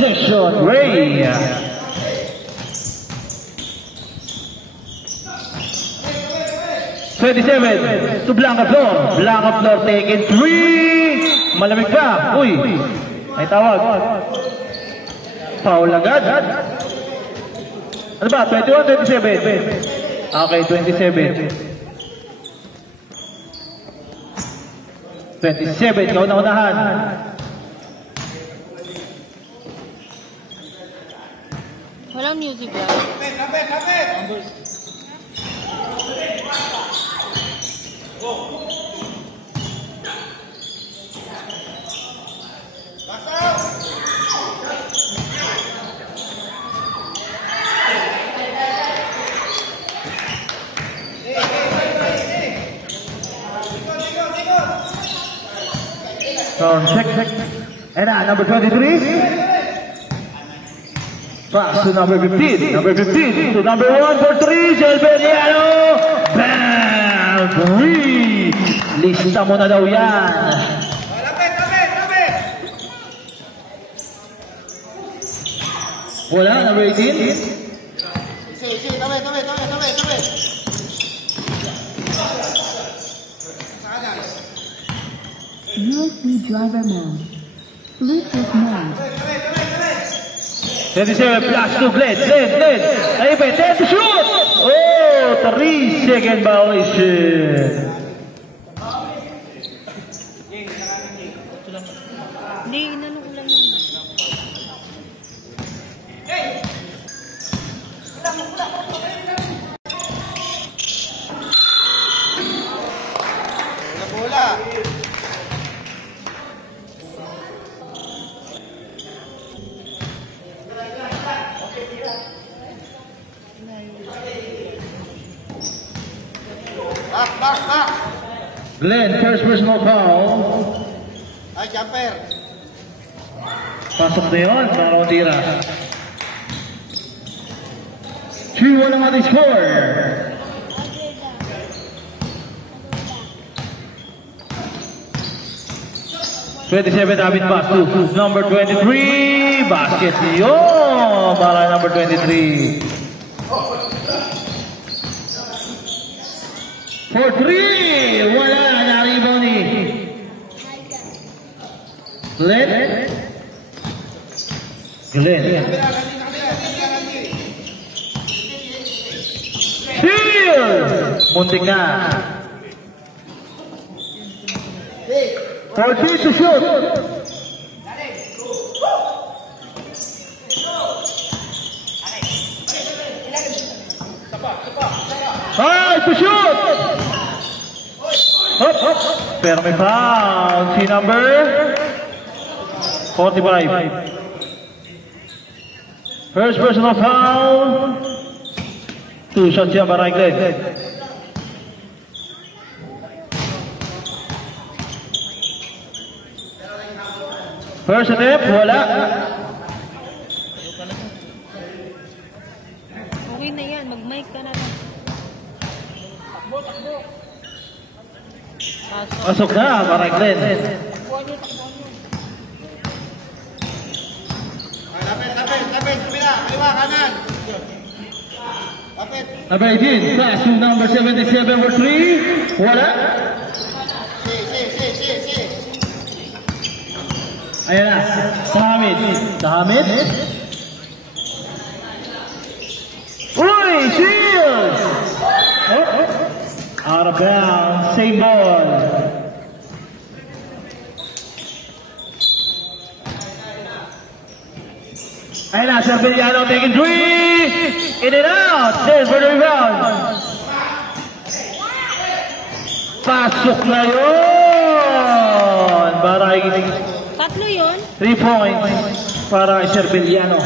Precision Ray. 27 to Blanca Flor. Blanca Flor taking 3. Malamig pa. Uy. May tawag. Foul agad. Ano ba? 21, 27. Okay, 27. 27, kauna-unahan. Walang music ba? Kapit! Check. And number 23. Pass to number 15. Number 15 to number 1 for 3. Selberiano. Bam! 3. Lista mo na daw yan. Lapit! Wala, number 18. Tabi. USB driver mode. Bluetooth mode. 27 plus 2. Glenn. Ay, 10 to shoot. Oh, 3-second violation. Hindi, inano ko lang yun. Bola. Back. Glenn, first personal foul. Ay, jumper. Pasok na yun, para matira. 3-1 ang ating score. David pass to number 23. Basket yun para number 23. For 3. Wala na rebound ni Glenn. Steal! Muntik na. 4 to shoot. Five to shoot. Hop. Pero may foul. Si number 45. First personal foul. 2 shots siya para kay Glenn. First attempt, wala. Okay na yan, mag-mic ka na. Takbo. Pasok na para kay Glenn. Lapit. Kaliwa, kanan. Lapit. Number 18, pass to number 77 for 3. Wala. Si. Ayan na. Sahamid. Uy! Shield! Out of bounds. Same ball. Ayan na. Servillano taking 3. In and out. There's for the rebound. Pasok na yun. Baray. Tatlo yun? 3 points para kay Servillano.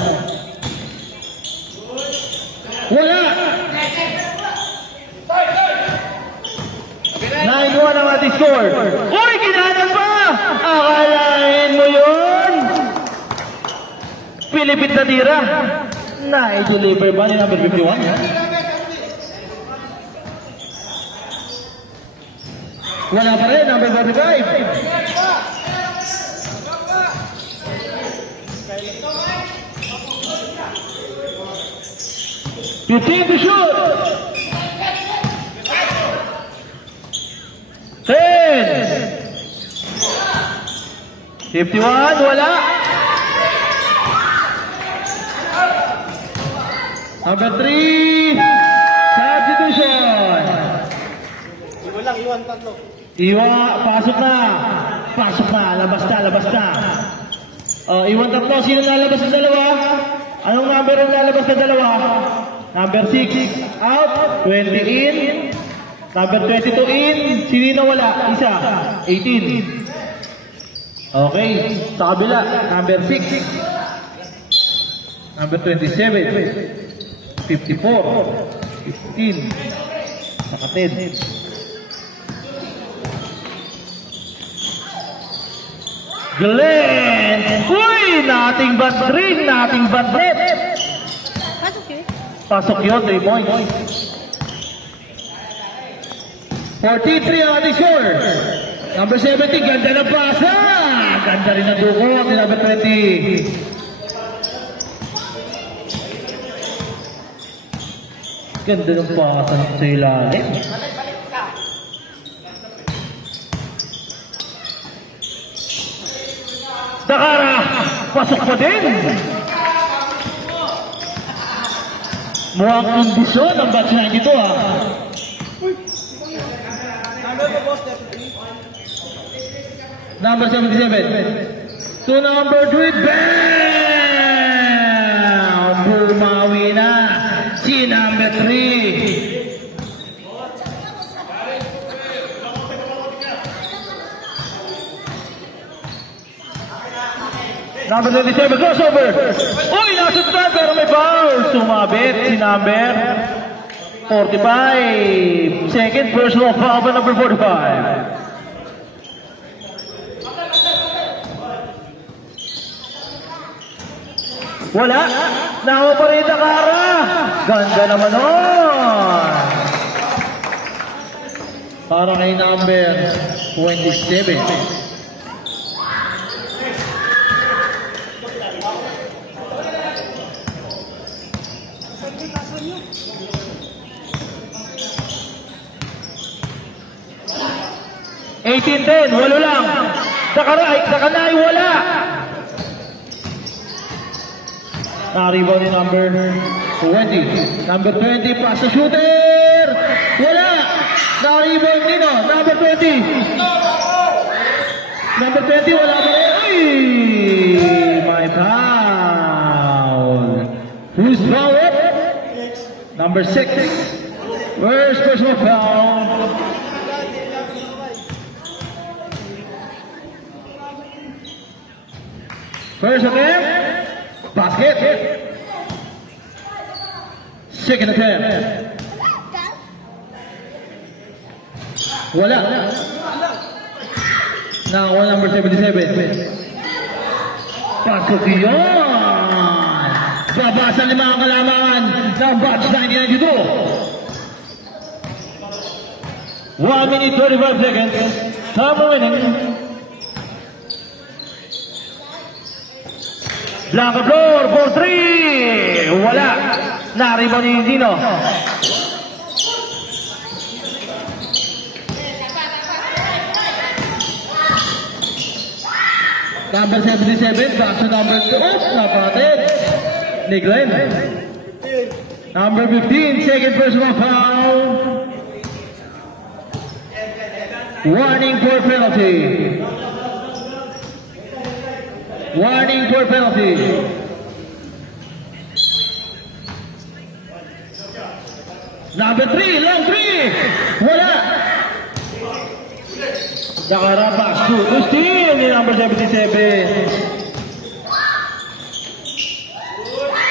Wala! 9-1 ang ating score. Uy, kinanan pa! Akalain mo yun? Pilipit na tira. Na-deliver ba ni number 51? Wala pa rin, number 45. 15 to shoot. 10. 51, wala. Number 3, substitution. Iwan tatlo. Pasok na. Pasok na, labas na. Iwan tatlo, sino lalabas ng dalawa? Anong number ang lalabas ng dalawa? Number 6, out. 20 in. Number 22 in. Sino na wala? Isa. 18. Okay, sa kabila, number 6. Number 27. 54. 15. Saka 10. Glenn! Uy! Nating bat green, nating bat red. Pasok yun. Pasok yun, 3 points. 43 ang ating score. Number 70, ganda ng pasa. Ganda rin ang dugo ang number 20. Ganda ng pasa sa ilalim. Takara, pasok pa din. Mukhang kondisyon ang batch 92 ah. Number 77. To number 3, bam! Bumawi na si number 3. Number 27, crossover. Uy, nasutan pero may foul. Sumabit si number 45. Second personal foul by number 45. Wala. Nawa pa rin Takara. Ganda naman nun. Para kay number 27. $18-10, walo lang. Takanay, wala. Na-rebound ni number 20. Number 20, pass to shooter. Wala. Na-rebound nino. Number 20. Number 20, wala pa rin. Ay! My foul. Who's foul? Number 6. Where's personal foul? First attempt, basket. Second attempt. Wala. Now, number 77. Pasok yun. Babasan ng mga kalamangan ng batch 1992. 1 minute 35 seconds. Time remaining. Blanca floor for 3. Wala. Na-rebound ni Dino. Number 77, back to number 2. Napatid. Ni Glenn. Number 15, second personal foul. Warning for penalty. Warning for penalty. Number 3, long 3. Wala. Takara pass to steal ni number 77.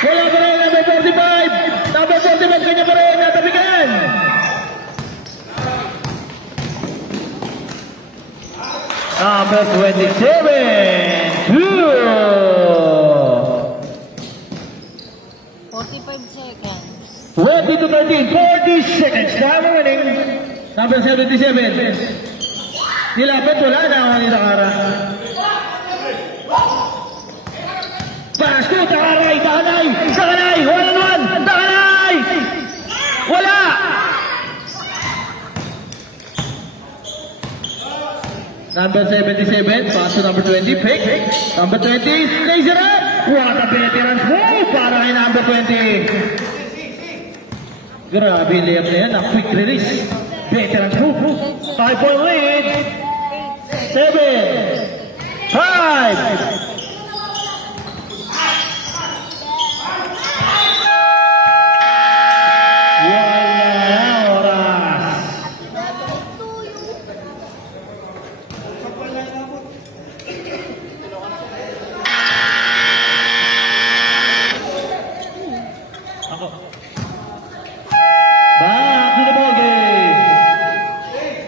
Wala pa rin number 45. Number 45 kanya pa rin natabigan. Number 27. 45 seconds. 20 to 13, 40 seconds. Time winning. Number 77. Nilapit, wala na ako ni Takara. Pass to Takaray, Takanay, 1-on-1, Takanay, Number 77, pass to number 20, pick. Number 20, stays it up. What a veteran move para kay number 20. Grabe, layup na yan, a quick release. Veteran move. 5-point lead. 7, 5.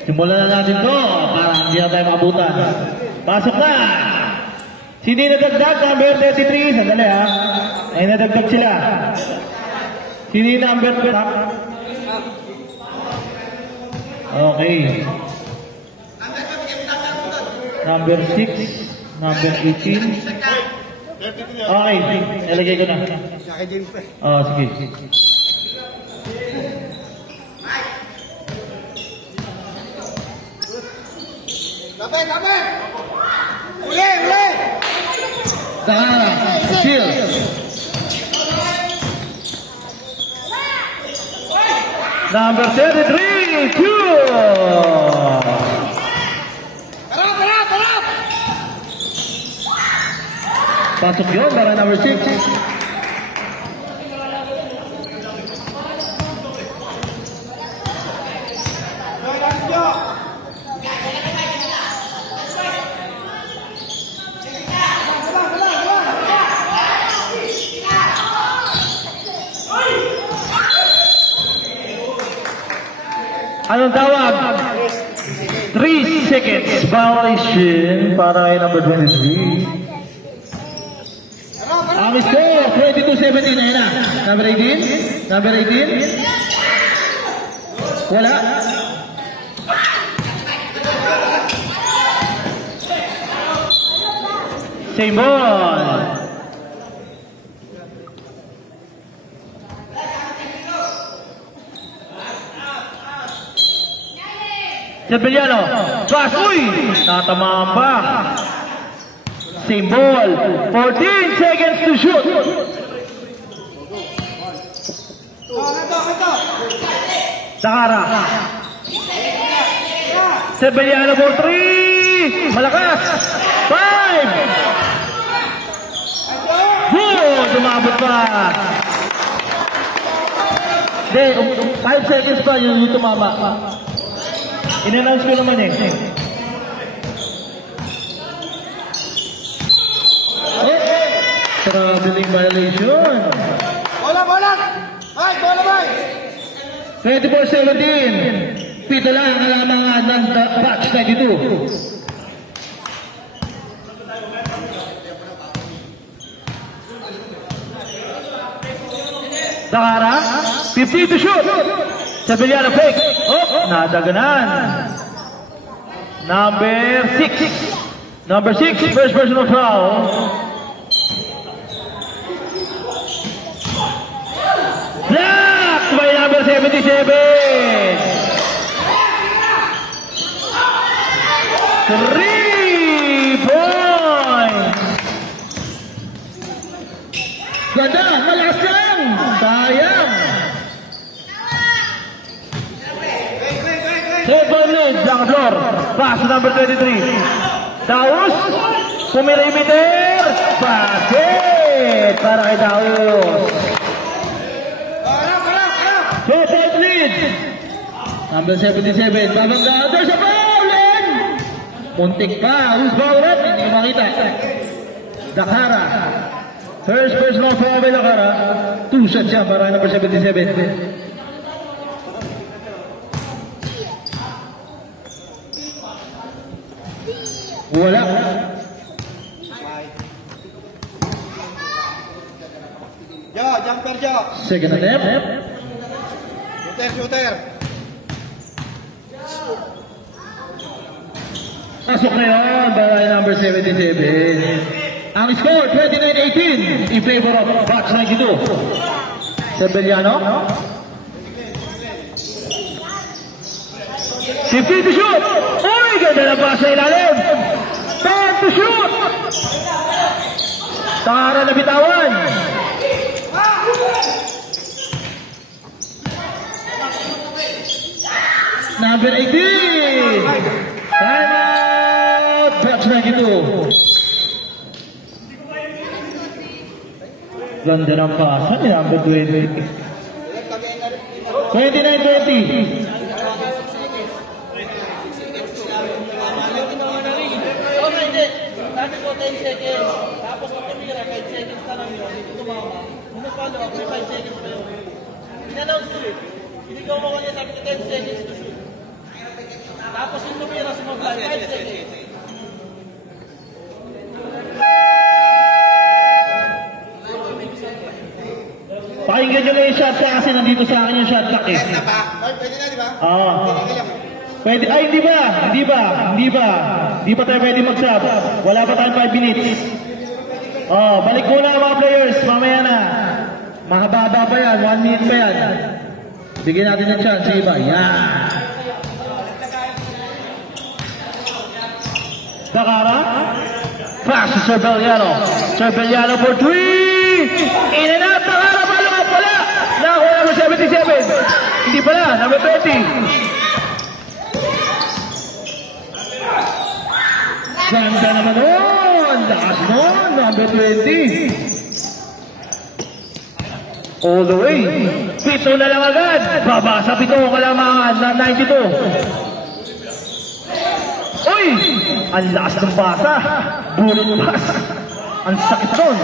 Simulan na natin to para hindi na tayo makabutan. Pasok na! Sino nadagdag? Number 33. Sandali ha. Ay nadagdag sila. Sino number 3? Okay. Number 6. Number 18. Okay. Nalagay ko na. Oh, sige. Tabi! Uli! Sahara, chill. Number 33, two. Tarap! Pasok yun para number 6. Anong tawag? 3 seconds violation para kay number 23. Ang score, 22-17 na yun na. Number 18? Number 18? Wala. Same ball. Sebeliano, pass, uy! Natamaan pa. Same ball. 14 seconds to shoot. Sahara. Sebeliano for 3. Malakas. 5. Good! Umabot pa. Hindi, 5 seconds pa yung tumama. In-announce ko naman eh. Traveling violation. Bola! Ay, bola ba? 24-17. Pito lang ang alamangan ng batch 92. Sahara, 50 to shoot. Sebeliano fake. Oh, nadaganan. Number 6. Number 6, first personal foul. Blocked by number 77. 3 points. Ganda, malakas lang. Sayang. 7 lead, down floor. Pass to number 23. Daus, pumirimeter. Basket para kay Daus. 7 lead. Number 77, babangga. There's a foul in. Muntik pa. Who's foul up? Hindi makita. Dakara. First personal foul by Dakara. 2 shots siya para number 77. Wala. Jumper, Jo. Second attempt. Shooter. Pasok na yun, bahay number 77. Ang score, 29-18 in favor of batch 92. Sebeliano. 50 to shoot. Uy, ganda na pa sa ilalim. Takara na bitawan. Number 18. Time out. Batch 92. Ganda ng pasa ni number 20. 29-20. Sabi ko 10 seconds, tapos pag tumira, 5 seconds na lang yun, dito tumama. Muna follow up, may 5 seconds pa yun. In-announce ko eh. Hindi ko mo kanya, sabi ko 10 seconds to shoot. Tapos yung tumira, sumabay, 5 seconds. Pakinggan nyo na yung shot clock kasi nandito sa akin yung shot clock eh. Yes na ba? Pwede na, di ba? Oo. Pinigil ako. Pwede, ay hindi ba? Hindi pa tayo pwede mag-sub. Wala pa tayong 5 minutes. Oh, balik muna mga players, mamaya na. Mahaba pa yan, 1 minute pa yan. Bigyan natin ng chance, sige ba? Yan. Takara. Pass to Cerveliano. Cerveliano for 3. In and out, Takara, palo, wala. Nakakuha number 77. Hindi pala, number 20. Ganda naman nun! Lakas nun! Number 20! All the way! Pito na lang agad! Baba sa pito kalamangan na 92! Uy! Ang lakas ng basa! Bullet pass! Ang sakit nun!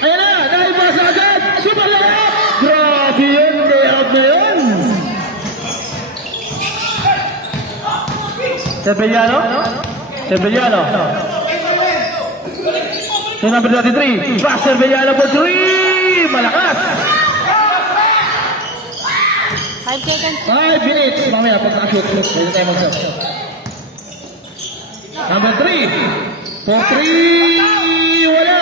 Ayan na! Dahil basa agad! Super layup! Grabe yun! Layup na yun! Cerveliano. So number 33. Pass Cerveliano for 3. Malakas. 5 seconds. 5 minutes. Mamaya pag nakashoot. Pwede tayo mag-shot. Number 3. For 3. Wala.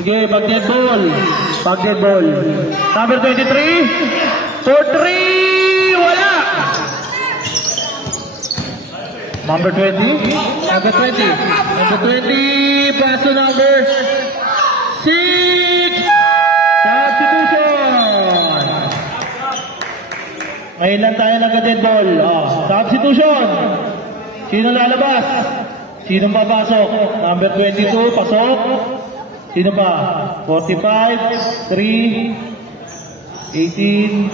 Sige, pag-dead ball. Pag-dead ball. Number 23. For 3. Wala. Number 20. Number 20. Number 20. Pass to number 6. Substitution. Ngayon lang tayo nag-dead ball. Oh, substitution. Sino lalabas? Sino papasok? Number 22. Pasok. Sino pa? 45, 3, 18,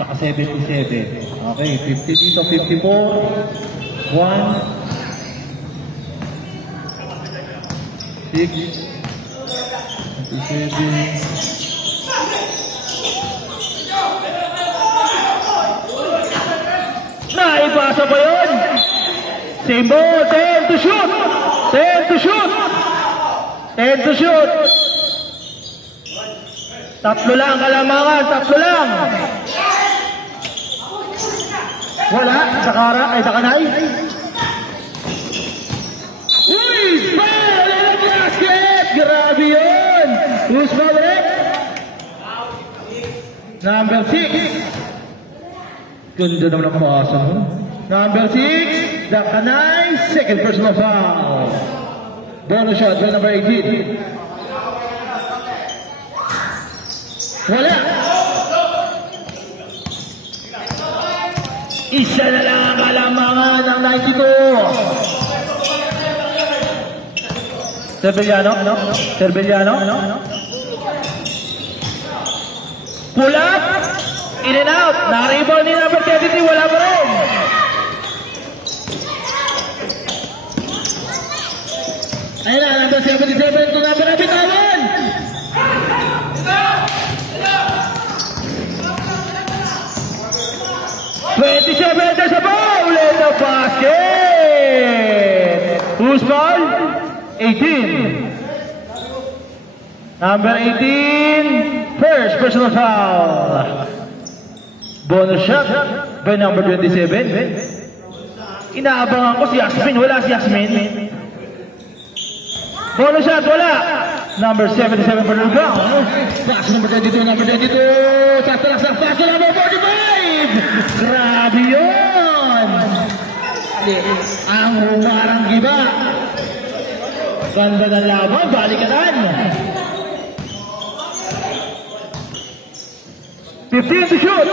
tsaka 77. Okay, 50 dito, 54, 1, 6, 27. Naipasa pa yun! Same ball, 10 to shoot! 10 to shoot! 10 to shoot! Tatlo lang kalamangan, tatlo lang! Wala, Takara, ay Takanay. Uy! Ball! Ang basket! Grabe yun! Who's Maverick? Number 6. Ganda naman ang pasa mo. Number 6, Takanay, second personal foul. Bonus shot by number 18. Wala. Isa na lang ang kalamangan ng 92. Cerveliano? Cerveliano? Pull up. In and out. Na-rebound ni number 33. Wala pa rin. Ayun na, number 77 to number 11. 27 there's a ball in the basket. Who's ball? 18. Number 18, first personal foul. Bonus shot by number 27. Inaabangan ko si Yasmin. Wala si Yasmin. Bonus shot, wala. Number 77 for Lugao. Pass number 22, number 22. Sakto-sakto, pass number 45. Grabe yun. Ang humarang giba. Ganda ng laban, balikanan. 15 to shoot.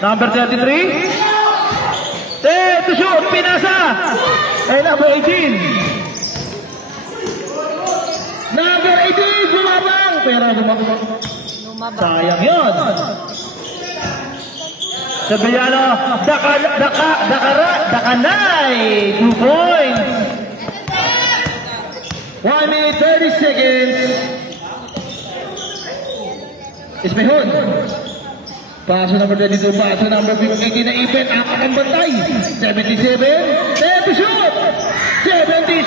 Number 33. 10 to shoot. Pinasa. And number 18. Number 18. Bumabang. Pero Lumabang. sayang yun. Sabillano. Dakanay. 2 points. 1 minute 30 seconds. Ismehon. Paso number 22, paso number 15, kinaipit, apat ang bantay. 77, 10 to shoot. 77,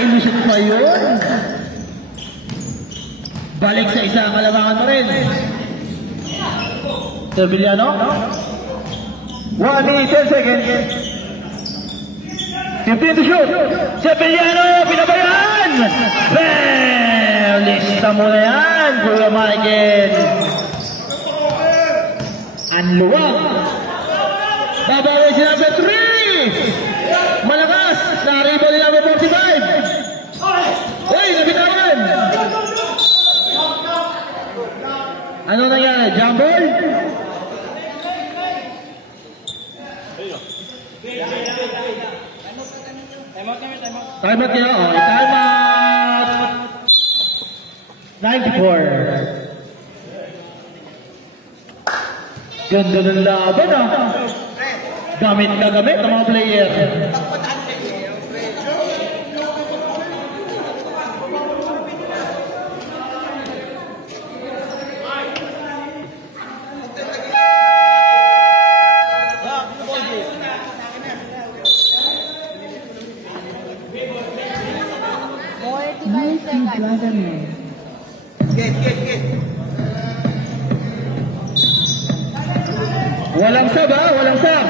ilusot pa yun. Balik sa isa, kalabangan pa rin. Sabillano. 1 minute 10 seconds. 15 to shoot. Sabillano, pinabayaan. Lista mo na yan, Kuya Michael. Ang luwag. Babawi si number 3. Malakas. Naribo ni number 45. Uy, nabitawan. Ano nangyari? Jump ball? Time out niya. Oh, time out. 94. Ganda ng laban ah. Gamit na gamit ng mga player. Walang sab ha, walang sab.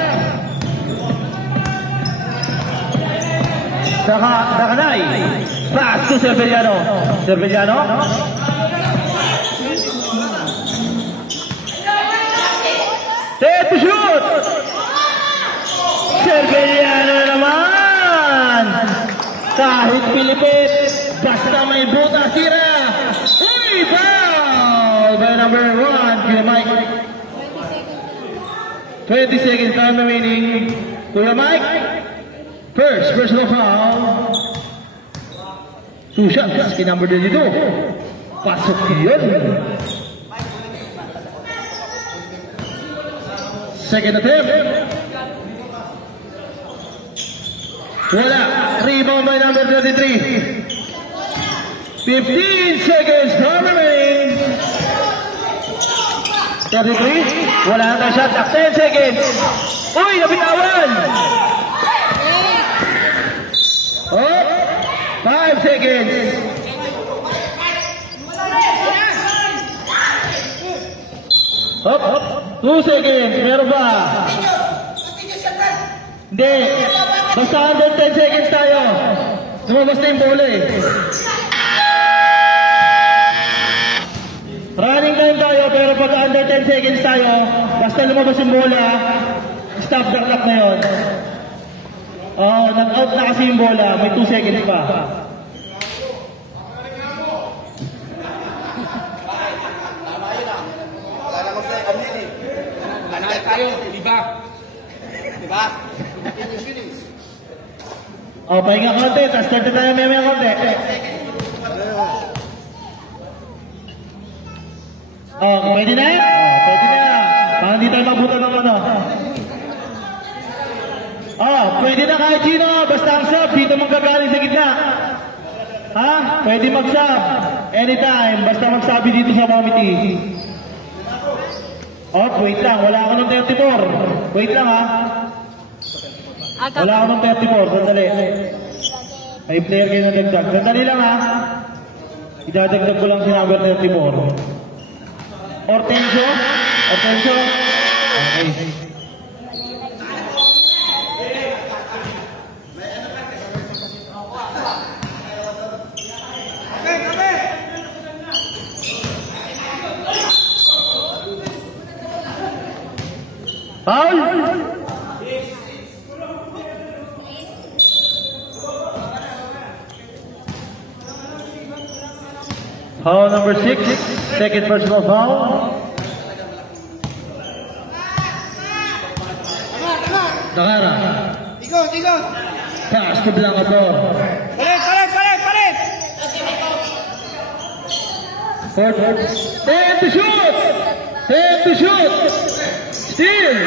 Dakanay. Pass to Cervellano. Cervellano. Set to shoot. Cervellano naman. Kahit pilipit, basta may buta sira. Uy, foul by number 1, Kuya Mike. 20 seconds time remaining. Kuya Mike. First personal foul. 2 shots kay number 22. Pasok yun. Second attempt. Wala. Rebound by number 33. 15 seconds time remaining. 33. Wala na tayo shot. 10 seconds. Uy, nabitawan. Oh, 5 seconds. Hop, 2 seconds. Meron ba? Hindi. Basta under 10 seconds tayo. Lumabas na yung bola eh. Running time tayo, pero pag under 10 seconds tayo, basta lumabas yung bola, stop the clock na yun. Oh, nag-out na kasi yung bola, may 2 seconds pa. Tama yun ah. Wala naman sa kami yun eh. Manal tayo, diba? Diba? Finish. Oh, pahinga konti, tapos start na tayo may konti. Oh, pwede na yan? Oh, pwede na. Parang di tayo mabutan ng ano. Oh, pwede na kahit sino. Basta ang sub, dito magkagaling sa gitna. Ha? Pwede mag-sub. Anytime. Basta magsabi dito sa committee. Oh, wait lang. Wala ako ng 34. Wait lang ha. Wala ako ng 34. Sandali. May player kayo na dagdag. Sandali lang ha. Idadagdag ko lang si number 34. Hortensio? Hortensio? Okay. Foul! Foul number 6, second personal foul. Takara. Ikot! Pass to Blancator. Palit! Fourth. 10 to shoot! 10 to shoot! Steal!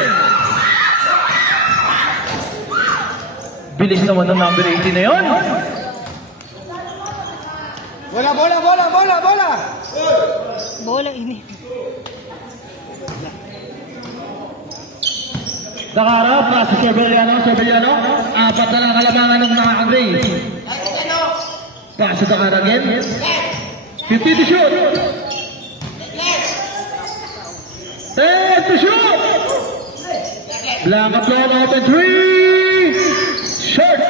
Bilis naman ng number 18 na yun. Bola! Bola ini. Takara, pass to Severiano. Apat na lang kalamangan ng nakakagray. Pass to Takara again. 50 to shoot. 10 to shoot. Blancator open 3. Short.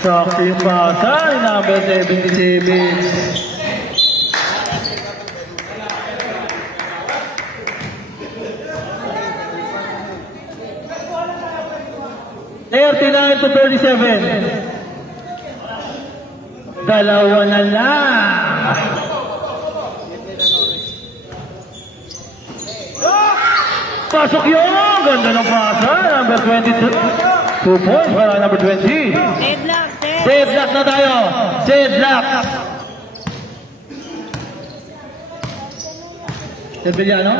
Sakto yung pasay, number 77. 39 to 37. Dalawa na lang. Pasok yun! Ganda ng pasa. Number 22. 2 points para number 20. Deadlock. Deadlock na tayo. Deadlock. Severiano?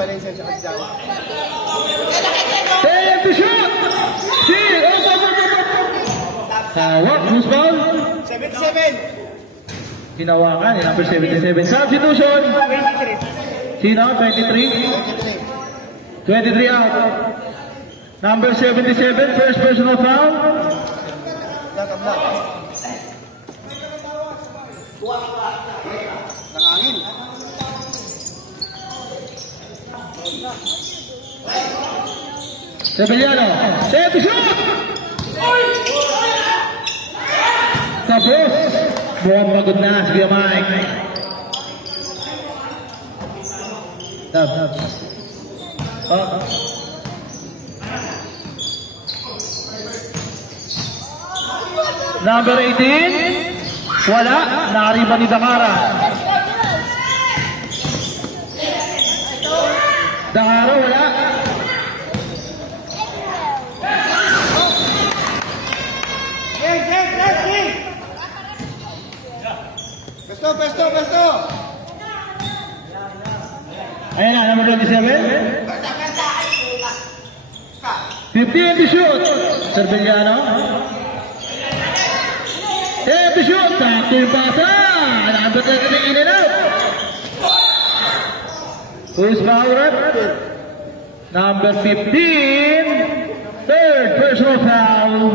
Valencia tsaka si Dawa. 10 to shoot! See! Hawak, who's foul? 77! Hinawakan, number 77. Substitution! Sino? 23? 23 out. Number 77, first personal foul. Nangangin. Severiano, 10 to shoot! Tapos, mukhang pagod na si Mike. Number 18, wala, nakariba ni Takara. Takara, wala. Pesto! Ayan na, number 27. 15 to shoot. Severiano. 10 to shoot. Sakto yung pasa. Number 20 in and out. Who's foul rep? Number 15. Third personal foul.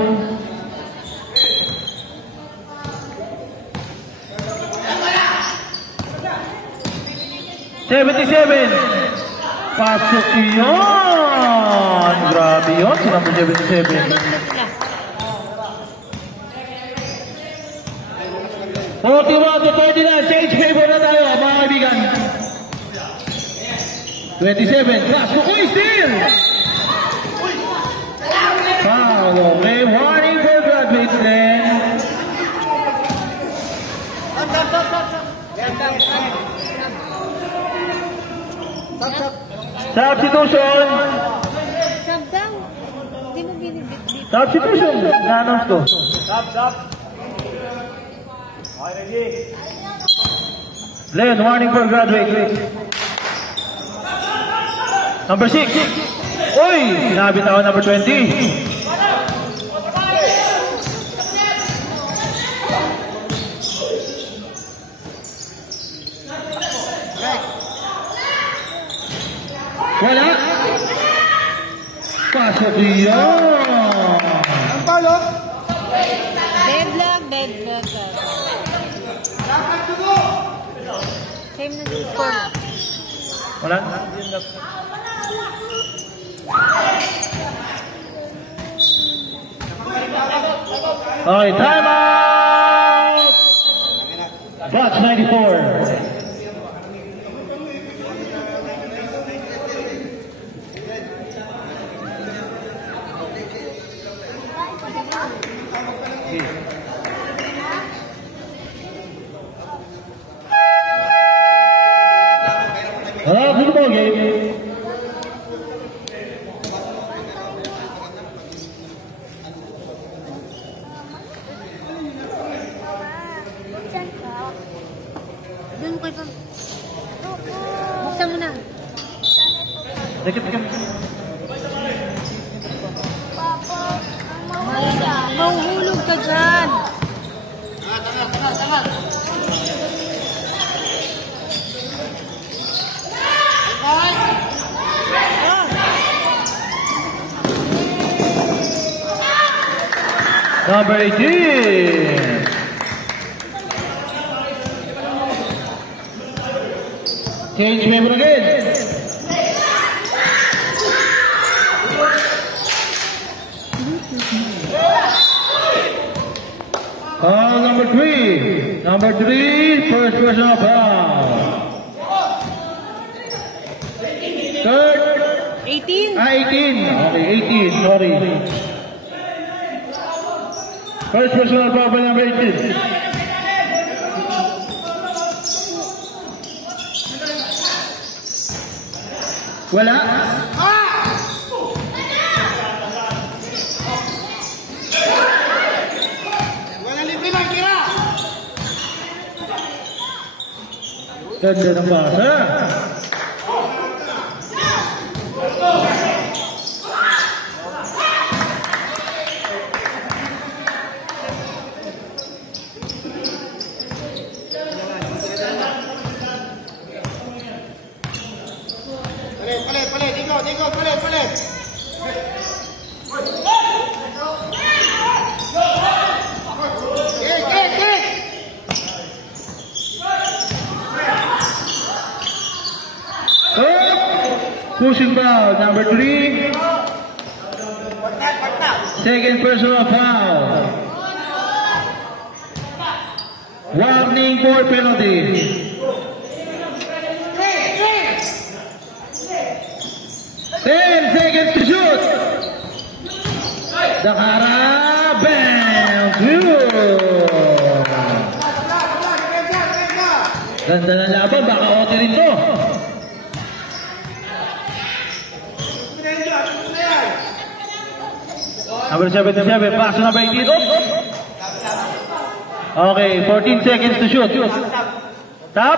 '77. Pasok yun. Grabe yun. Si number 77. 41 to 39. Change favor na tayo, mga kaibigan. 27. Pasok. Uy, steal! Foul. Okay, warning for graduates then. Substitution. Sub daw. Hindi mo binibit-bit. Substitution. Na-announce ko. Stop. Okay, ready? Len, warning for graduate. Number 6. Uy! Sinabit ako number 20. Wala. Pasok yun. Ang palo? Deadlock. Same na din score. Wala. Okay, time out! Batch 94. Good ball game. Doon ko ito. Buksan mo na. Dikit. Mahuhulog ka dyan. Tanga. Number 18. Change member again. Number 3. Number 3, first personal foul. Third. 18. 18. Okay, 18. Sorry. First personal foul by number 18. Wala. Wala libre lang, kira! Ganda ng basa. Palit! Pushing foul, number 3. Second personal foul. Warning for penalty. 10 seconds to shoot. Dakara, bam! Ganda ng laban, baka ote rin to. Number 77, pass number 18. Okay, 14 seconds to shoot. Tap.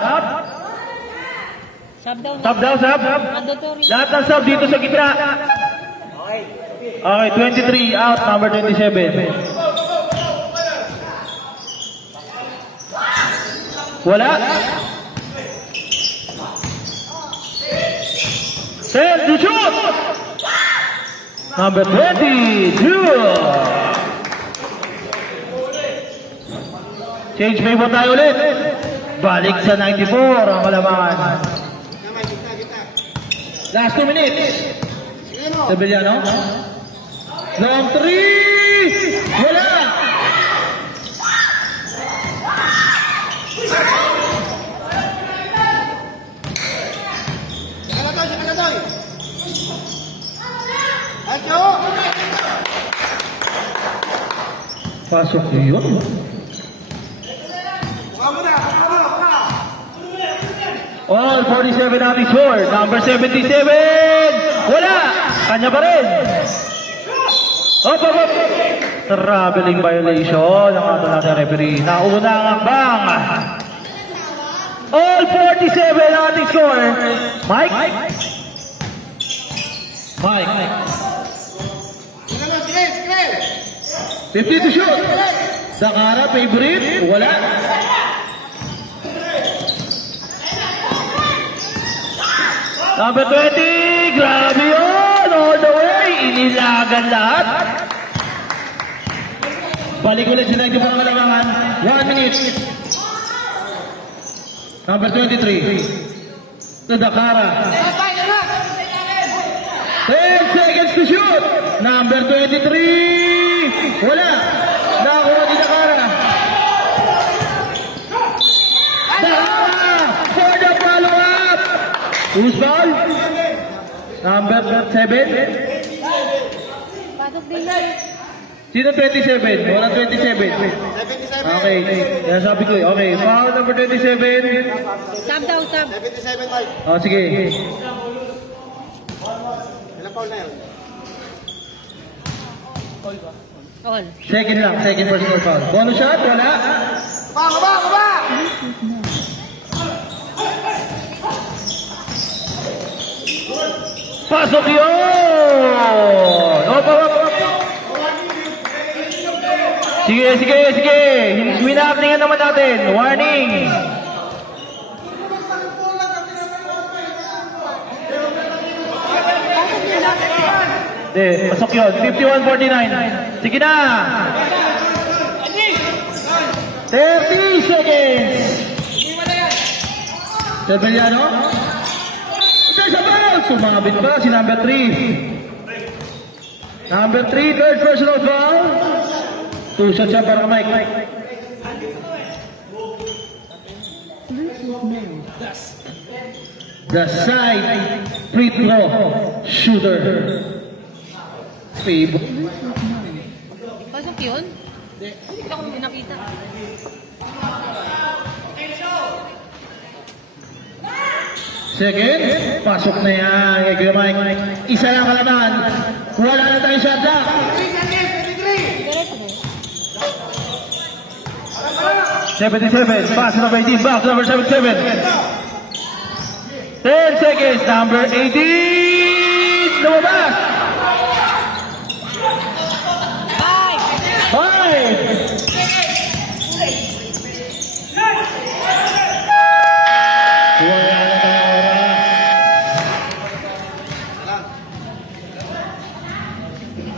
Sub down. Tap daw, sub. Mandatory. Lahat ng sub dito sa gitna. Okay, 23 out, number 27. Wala. Set to shoot. Number 22. Change may ba tayo ulit? Balik sa 94 ang kalamangan. Last 2 minutes. Sevillano. Long 3. Wala. Pasok yun. All 47 natin score. Number 77. Wala. Kanya pa rin. Op. Traveling violation. Ang ato natin referee. Nauna ang akbang. All 47 natin score. Mike. 50 to shoot. Dakara, favorite. Wala. Number 20. Grabe yun. All the way. Inilagan lahat. Balik ulit si 94 ang kalamangan. 1 minute. Number 23. To Dakara. 10 seconds to shoot. Number 23. Wala. Nakakuha ni Dakara. Who's foul? Number 7. Pasok din yan. Sino 27? Wala 27. 77. Okay. Kaya sabi ko, okay. Foul number 27. Sub daw, sub. 77, Mike. Oh, sige. Ilang foul na yun? All. Second lang. Second personal foul. Bonus shot? Wala. Kaba! Pasok yun! Op. Sige. Winakningan naman natin. Warning! Hindi, pasok yun. 51-49. Sige na! 30 seconds! Severiano? Sumabit pa si number 3. Number 3, third personal foul. 2 shots siya para Mike. The side free throw shooter. Fable. Pasok yun? Hindi ako naman nakita. Second, pasok na yan. Kaya Mike, isa lang kalaman. Wala na tayong shot clock. Diretso na. 77, pass number 18, back number 77. 10 seconds, number 18. Lumabas. 5.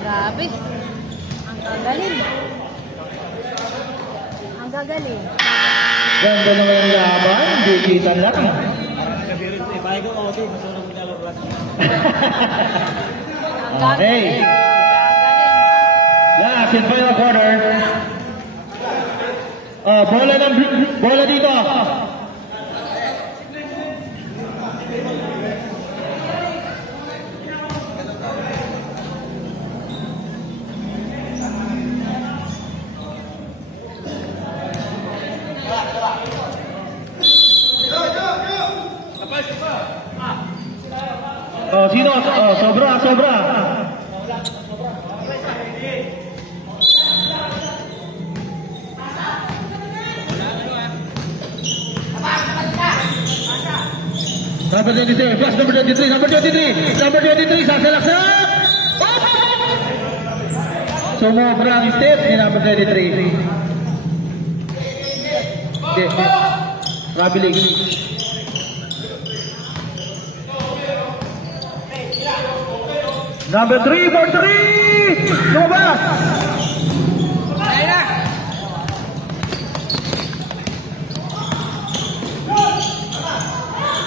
Grabe. Ang gagaling. Ang gagaling. Ganda naman yung laban, dikitan lang. Okay. Last and final quarter. Bola dito. Oh, sino? Oh, sobra. Number 23, plus number 23, number 23, sasalaksak! Sumobra ang step ni number 23. Okay, Rabilig. Number 3 for 3! Lumabas!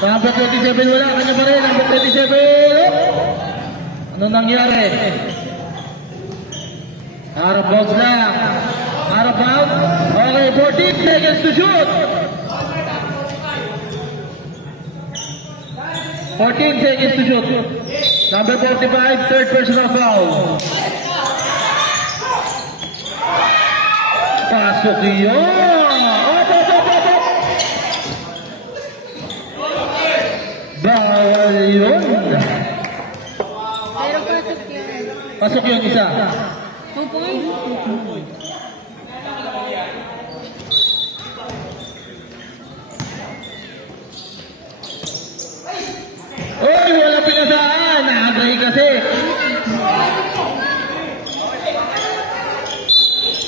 Number 27 wala, kanya pa rin, number 27. Ano nangyari? Harap box lang. Harap out. Okay, 14 seconds to shoot. 14 seconds to shoot. Number 45, third personal foul. Pasok yun! Bawal yun! Pero pasok yun. Pasok yun isa. 2 points. Uy, wala pinasaan! Nakagay kasi!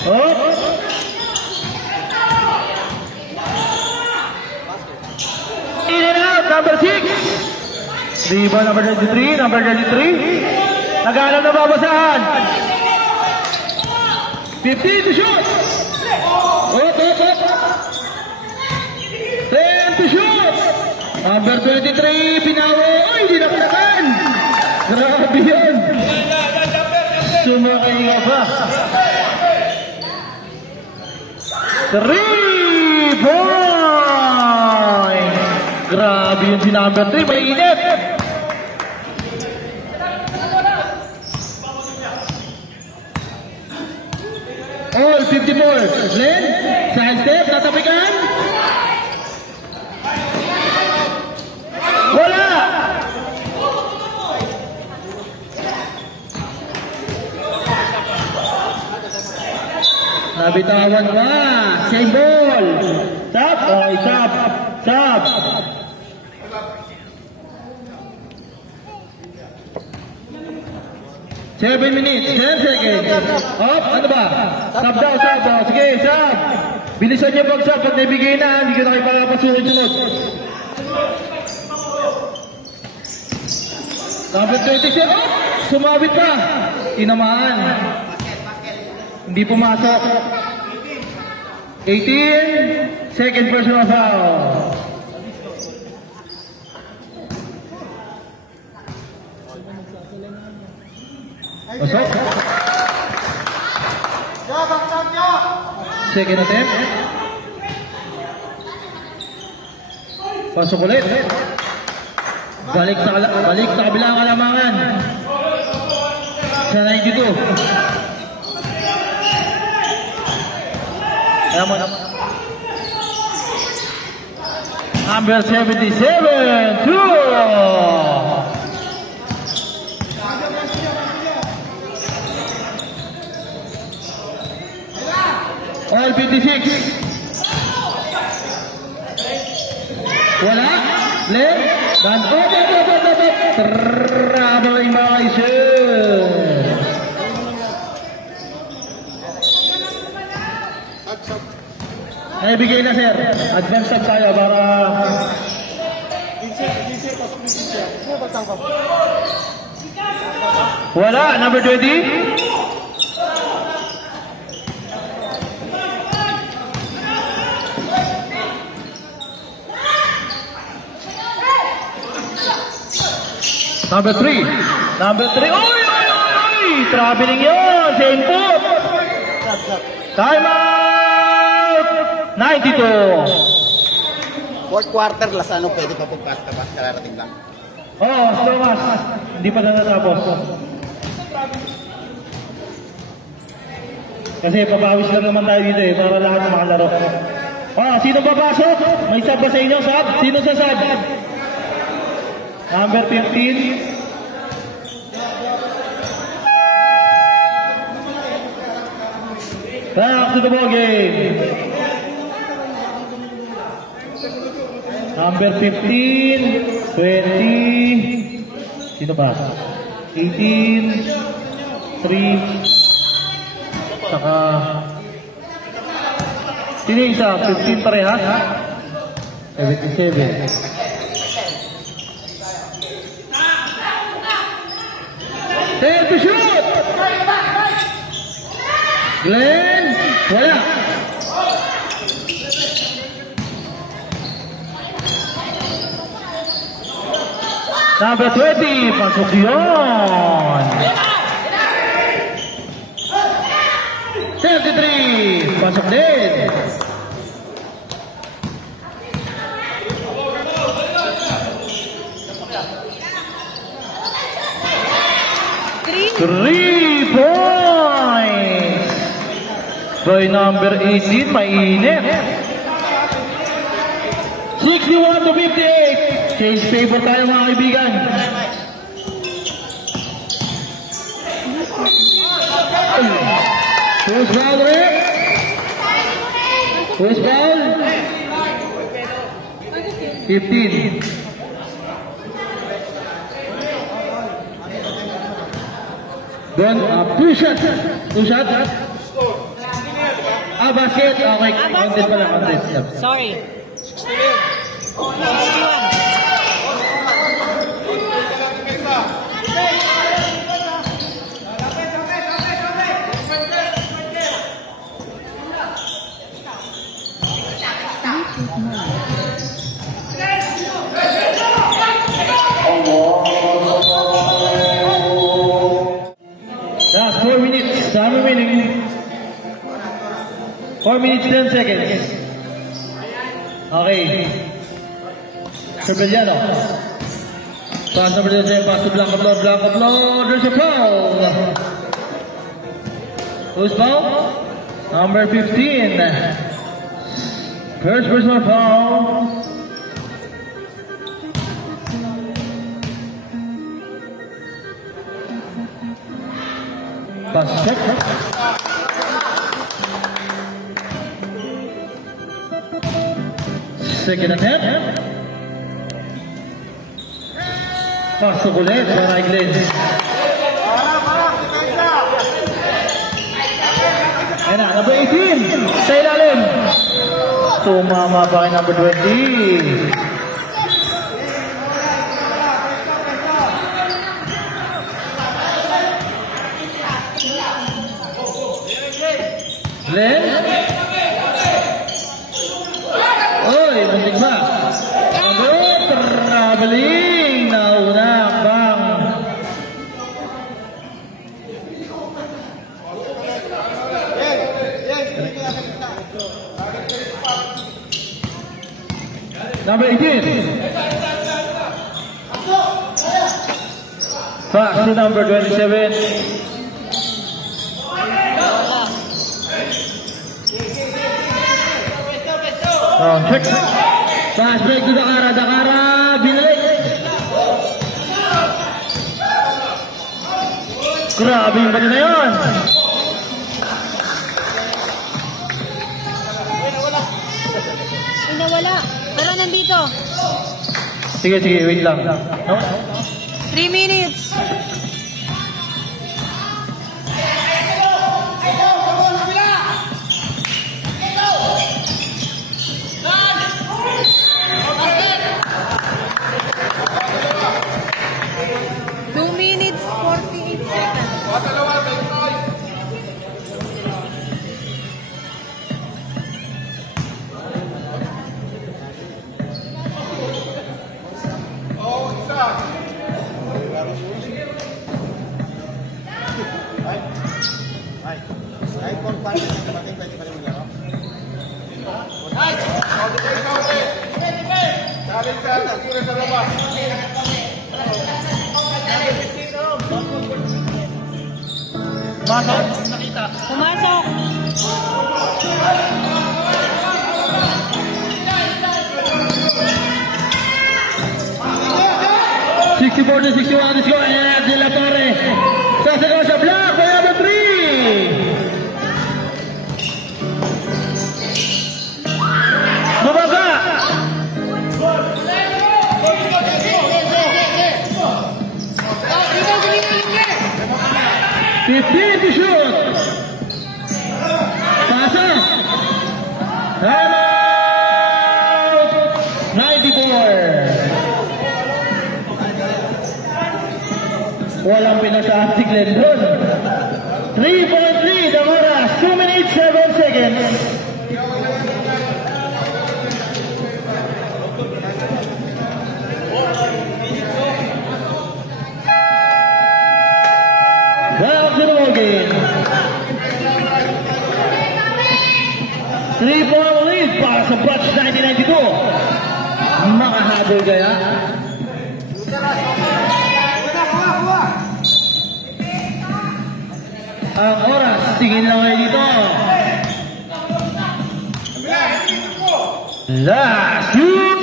Oh! In and out, number 6! Riba, number 33, number 33. Nag-alam na babasahan. 15 to shoot! Up! 10 to shoot! Number 23, Pinawo. Uy, di napalakan! Grabe yun! Sumakay nga pa. 3 points! Grabe yung si number 3, mainit! All 54. Glenn, side step, tatapikan. Wala! Nabitawan pa. Same ball. Tap. Okay, tap. Tap. Seven minutes, 10 seconds. Up, ano ba? Tap daw, tap. Oh, sige, tap. Bilisan niyo pag-tap. Pag naibigay na, hindi ko na kayo pakapasunod-sunod. Number 27. Oh, sumabit pa. Tinamaan. Hindi pumasok. 18. Second personal foul. Pasok. Second attempt. Pasok ulit. Balik sa kabilang kalamangan. Sa 92. Number 77, 2. All 56. Wala. Len. Dan Trabay mga isun. Naibigay na sir. Advance up tayo para... Wala. Number 20. Number 3. Number 3. Oy! Traveling yun. Same foot. Time out! 92. Fourth quarter, Lasano pwede pa pagpas ka ba? Kararating lang. Oo, slow mas. Hindi pa natapos. Kasi papawis lang naman tayo dito para lahat makalaro. Sino papasok? May sub ba sa inyo? Sub? Sino sa sub? Number 15. Back to the ball game. Number 15, 20, sino ba? 18, 3, saka, sino yung isa? 15 parehas? 77. Time to shoot! Glenn, wala. Number 20, pasok yun. 33, pasok din. Three points by number 18, mainit. 61 to 58. Change paper tayo mga kaibigan. Who's foul, Rick? Who's foul? 15. Then, two shots. Two shots? Basket. Okay, counted pala, counted. Sorry. 61. That's 4 minutes. Time remaining. 4 minutes, 10 seconds. Okay. Serpiliano. Pass number 27, pass to Blanco Flor, there's a foul. Who's foul? Number 15. First personal foul. Pass check. Second attempt. Pasok ulit para Igles. Ayan na, number 18. Sa ilalim. Tumama pa kay number 20. Glenn? Oy, muntik ba? Traveling! Nauna bang? Number 18. Pass to number 27. Check. Pass break to Dakara, binalik. Grabe yung bali na yun. Nawala. Pero nandito. Sige, wait lang. No? 3 minutes. Pumasok. 64-61 to score, and De La Torre. Sasagaw sa block, may number 3. Bumaba. 15 to shoot. Pasa. Time out. 94. Walang pinasahan si Glendon. 3.3 the oras. 2 minutes 7 seconds. Back to the ball game. 3-point lead para sa Batch 1992. Makahabol kaya? Ang oras, tingin lang kayo dito. Last shoot!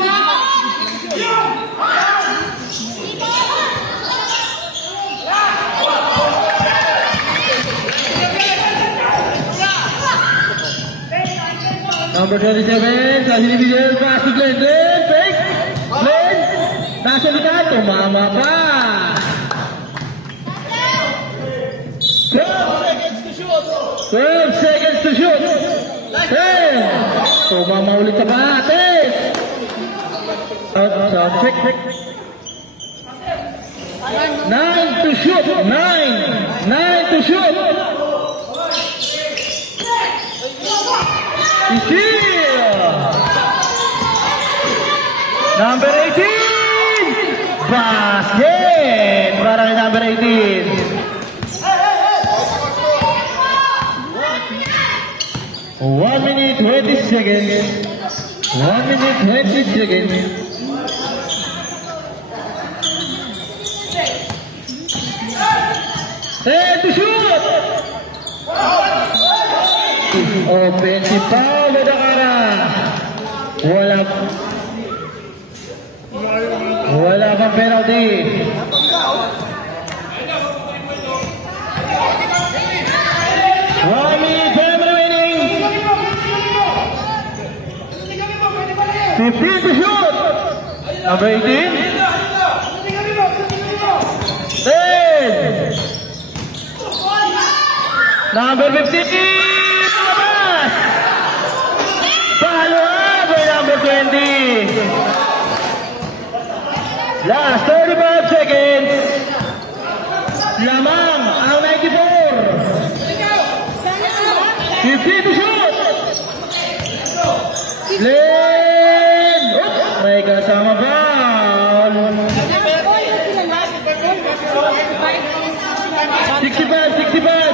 Number 27, sa sinibigay pa si Glenn. Fake! Glenn! Nasa likod, tumama pa! 12 seconds to shoot! 10! Tumama ulit sa pa! 10! Check! 9 to shoot! 9 to shoot! Number 18! Basket! Para kay number 18. One minute 20 seconds. 1 minute 20 seconds. Set to shoot! Offensive foul, Dakara. Wala kang penalty. 1 minute remaining. 15 to shoot. Number 18. 10. Number 15. Labas. Follow up by number 20. Last 35 seconds. Lamang ang 94. 50 to shoot. Glenn. May kasama foul.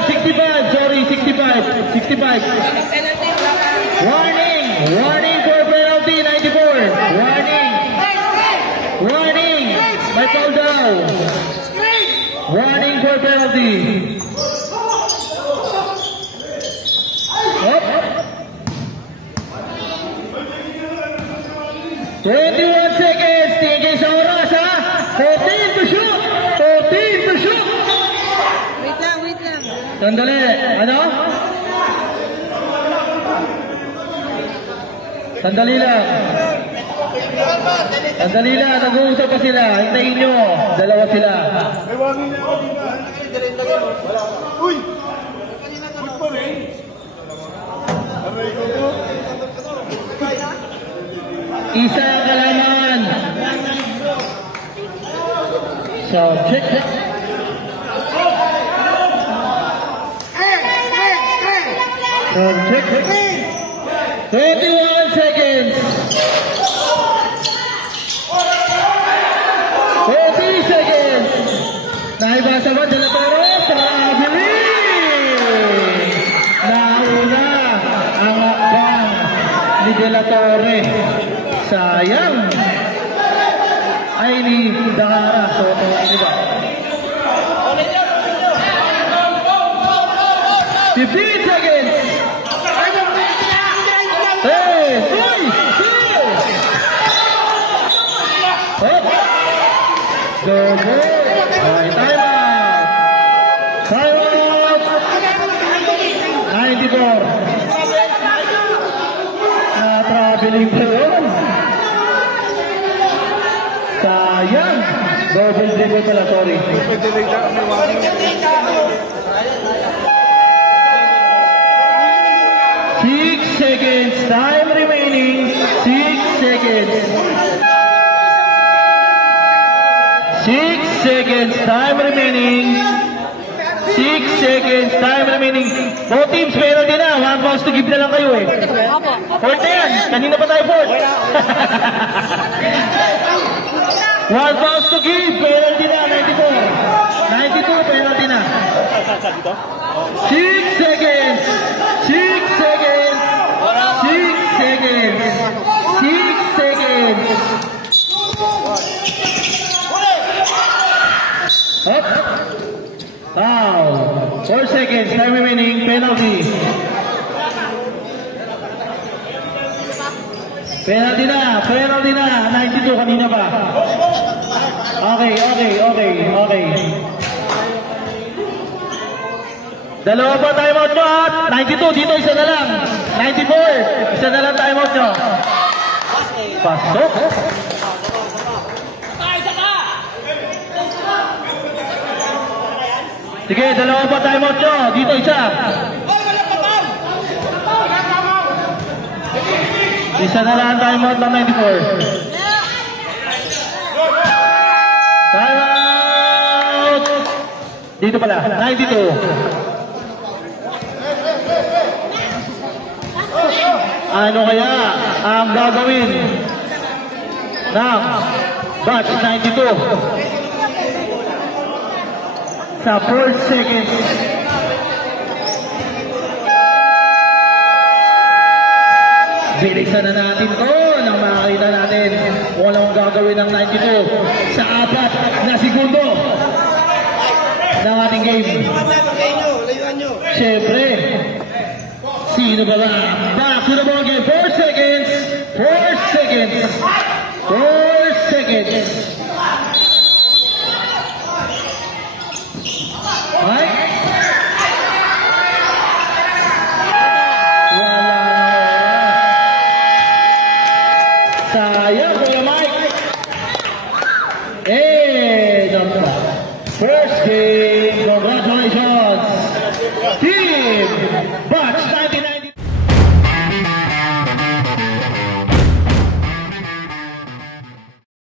65. Sorry, 65. Warning for penalty, 94. Warning. May foul daw. Warning for penalty. Up. 21 seconds. Tingin sa oras, ha? 14 to shoot. Wait lang. Sandali. Ano? Sandali lang. Nag-uusap pa sila. Hintayin nyo. Dalawa sila. Uy! Good pa rin. Isa kalaman. So, check. So, check. 21 seconds. 40 seconds. Naibasa ba, De La Torre? Nauna ang akbang ni De La Torre. Sayang. Ay ni Dakara. So, ito ang iba. 15 seconds. Hey! Go. Okay, time out. 94. Traveling pa yun. Sayang. Double dribble pala, sorry. 6 seconds. Time remaining. 6 seconds. 6 seconds. Time remaining. 6 seconds. Time remaining. Both teams penalty na. 1 pounds to give na lang kayo eh. Fourth na yan. Kanina pa tayo fourth. 1 pounds to give. Penalty na. 94. 92 penalty na. 6 seconds. 6 seconds. 6 seconds. 6 seconds. Up. Foul. 4 seconds. Time remaining. Penalty. Penalty na. 92 kanina pa. Okay. Dalawa pa timeout nyo at 92. Dito isa na lang. 94. Isa na lang timeout nyo. Pasok. Sige, dalawa pa timeout nyo. Dito isa. Isa na lang timeout ng 94. Timeout! Dito pala, 92. Ano kaya ang gagawin ng batch 92? Sa 4 seconds. Bilisan na natin to nang makakita natin kung anong gagawin ng 92 sa 4 na segundo. ng ating game. Layuan nyo. Siyempre, sino ba ba? Back to the ball game. 4 seconds. 4 seconds. 4 seconds. Right? Wala. Sayang, Kuya Mike. First game. Congratulations. Team